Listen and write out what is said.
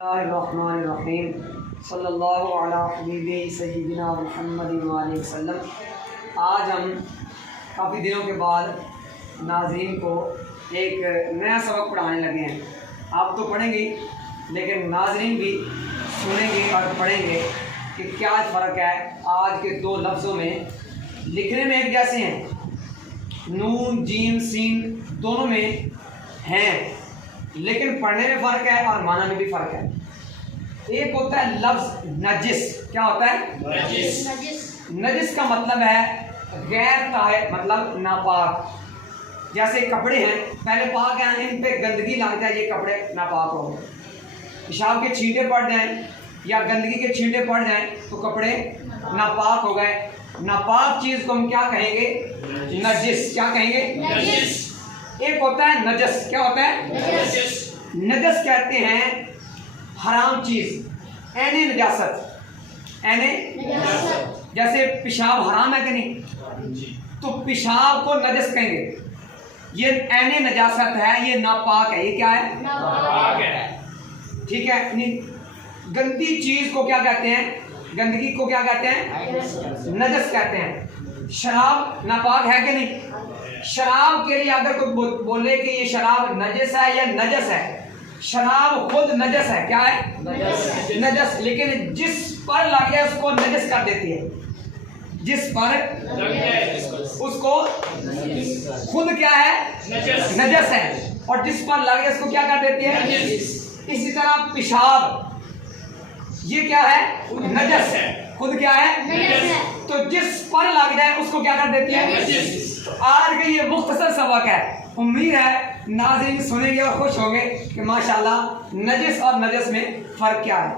الرحمن الرحیم صلی اللہ علیہ حبیب سیدنا محمد وآلہ وسلم۔ آج ہم کافی دنوں کے بعد ناظرین کو ایک نیا سبق پڑھانے لگے ہیں۔ آپ تو پڑھیں گے لیکن ناظرین بھی سنیں گے اور پڑھیں گے کہ کیا فرق ہے آج کے دو لفظوں میں۔ لکھنے میں ایک جیسے ہیں، نون جیم سین دونوں میں ہیں، لیکن پڑھنے میں فرق ہے اور معنی میں بھی فرق ہے۔ ایک ہوتا ہے لفظ نجس۔ کیا ہوتا ہے؟ نجس کا مطلب ہے غیر طاہر، مطلب ناپاک۔ جیسے کپڑے ہیں، پہلے پاک ہیں، ان پہ گندگی لگتا ہے، یہ کپڑے ناپاک ہو گئے۔ پیشاب کے چھینٹے پڑ جائیں یا گندگی کے چھینٹے پڑ جائیں تو کپڑے ناپاک ہو گئے۔ ناپاک چیز کو ہم کیا کہیں گے؟ نجس۔ کیا کہیں گے؟ نجس۔ ایک ہوتا ہے نجس۔ کیا ہوتا ہے؟ نجس کہتے ہیں حرام چیز، عین نجاست۔ عین جیسے پیشاب حرام ہے کہ نہیں، تو پیشاب کو نجس کہیں گے۔ یہ عین نجاست ہے، یہ ناپاک ہے۔ یہ کیا ہے؟ ناپاک ہے۔ ٹھیک ہے، گندی چیز کو کیا کہتے ہیں؟ گندگی کو کیا کہتے ہیں؟ نجس کہتے ہیں۔ شراب ناپاک ہے کہ نہیں؟ شراب کے لیے اگر کوئی بولے کہ یہ شراب نجس ہے یا نجس ہے، شراب خود نجس ہے۔ کیا ہے؟ نجس۔ لیکن جس پر لگ جائے اس کو نجس کر دیتی ہے۔ جس پر اس کو خود کیا ہے؟ نجس ہے، اور جس پر لگ جائے اس کو کیا کر دیتی ہے؟ اسی طرح پیشاب، یہ کیا ہے؟ نجس ہے، خود کیا ہے؟ تو جس پر لگ جائے اس کو کیا کر دیتی ہے؟ آج کا یہ مختصر سبق ہے، امید ہے ناظرین سنیں گے اور خوش ہوں گے کہ ماشاءاللہ نجس اور نجس میں فرق کیا ہے۔